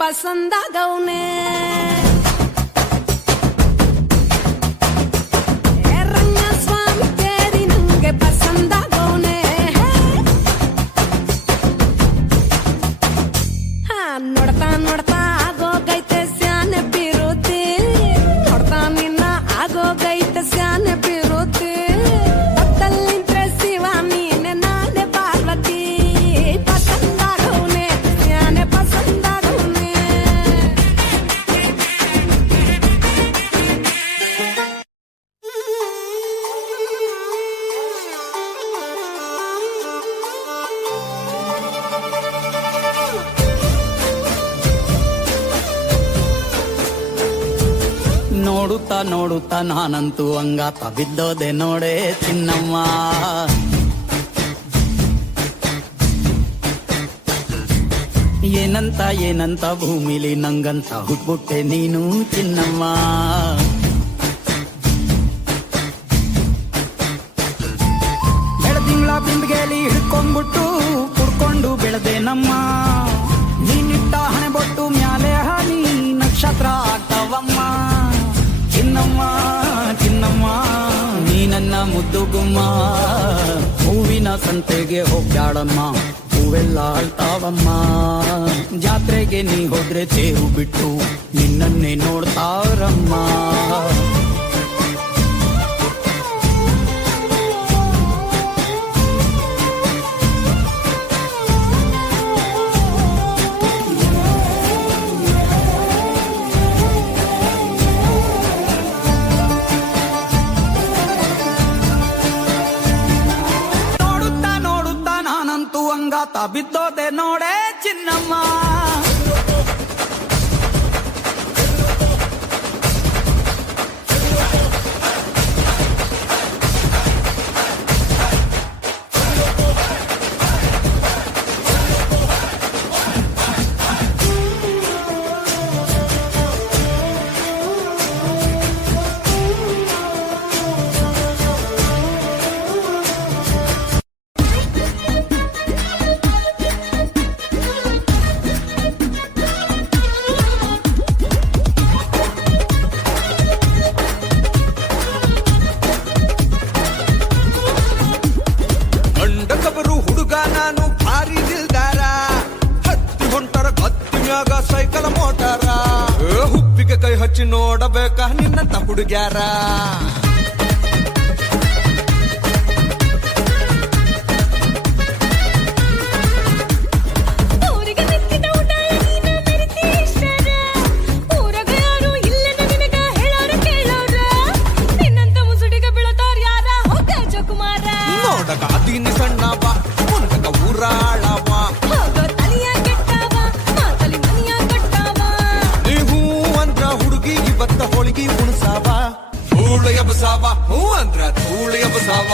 ಪಸಂದಾಗವ್ನೆ ರಂಗಸ್ವಾಮಿ ಕೇರಿ ನಂಗೆ ಪಸಂದಾಗವ್ನೆ ನೋಡ್ತಾ ನೋಡ್ತಾ ಆಗೋಗೈತೆ ಸ್ಯಾನೆ ಬಿರುತಿ ನೋಡ್ತಾ ನಿನ್ನ ಆಗೋಗೈತೆ ಸ್ಯಾನೆ ಬಿರುತಿ ಪಕ್ಕದಲ್ಲಿಂದ್ರೆ ಶಿವ ನೀನೆ ನಾನೇ ಪಾರ್ವತಿ ಪಸಂದಾಗವ್ನೆ ಸ್ಯಾನೆ ಪಸಂದಾಗವ್ನೆ ನೋಡುತ್ತಾ ನೋಡುತ್ತಾ ನಾನಂತೂ ಅಂಗಾತ ಬಿದ್ದೋದೆ ನೋಡೆ ಚಿನ್ನಮ್ಮ ಏನಂತ ಏನಂತ ಭೂಮಿಲಿ ನಂಗಂತ ಹುಟ್ಬಿಟ್ಟೆ ನೀನು ಚಿನ್ನಮ್ಮ ಬೆಳದಿಂಗಳ ಬಿಂದಿಗೆಲಿ ಹಿಡ್ಕೊಂಡ್ಬಿಟ್ಟು ಕುಡ್ಕೊಂಡು ಬೆಳೆದೆ ನಮ್ಮ ನೀನಿಟ್ಟ ಹಣೆ ಬೊಟ್ಟು ಮ್ಯಾಲೆ ಹನಿ ನಕ್ಷತ್ರ ಆಗ್ತಾವಮ್ಮ ಚಿನ್ನಮ್ಮ ಚಿನ್ನಮ್ಮ ನೀ ನನ್ನ ಮುದ್ದು ಗುಮ್ಮ ಹೂವಿನ ಸಂತೆಗೆ ಹೋಗ್ಯಾಡಮ್ಮ ಹೂವೆಲ್ಲ ಅಳ್ತಾವಮ್ಮ ಜಾತ್ರೆಗೆ ನೀ ಹೋದ್ರೆ ತೇರು ಬಿಟ್ಟು ನಿನ್ನನ್ನೇ ನೋಡ್ತಾರಮ್ಮ ಅಂಗಾತ ಬಿದ್ದೋದೆ ನೋಡೆ ಚಿನ್ನಮ್ಮ ನಾನು ಭಾರಿ ದಿಲ್ದಾರ ಹತ್ತಿ ಹೊಂಟರ ಗತ್ತಿನ್ಯಾಗ ಸೈಕಲ್ ಮೋಟಾರ ಹುಬ್ಬಿಗೆ ಕೈ ಹಚ್ಚಿ ನೋಡಬೇಕ ನಿನ್ನಂತ ಹುಡುಗ್ಯಾರ ನೋಡಕ ಅದೀನಿ ಸಣ್ಣ ಬಾ ಮುನ್ಕ ಊರಾಳವ ನೀವು ಅಂದ್ರ ಹುಡುಗಿ ಇವತ್ತ ಹೋಳಿಗೆ ಉಣಸಾವ ಧೂಳು ಎಬಸಾವ ಹೂ ಅಂದ್ರ ಧೂಳು ಎಬಸಾವ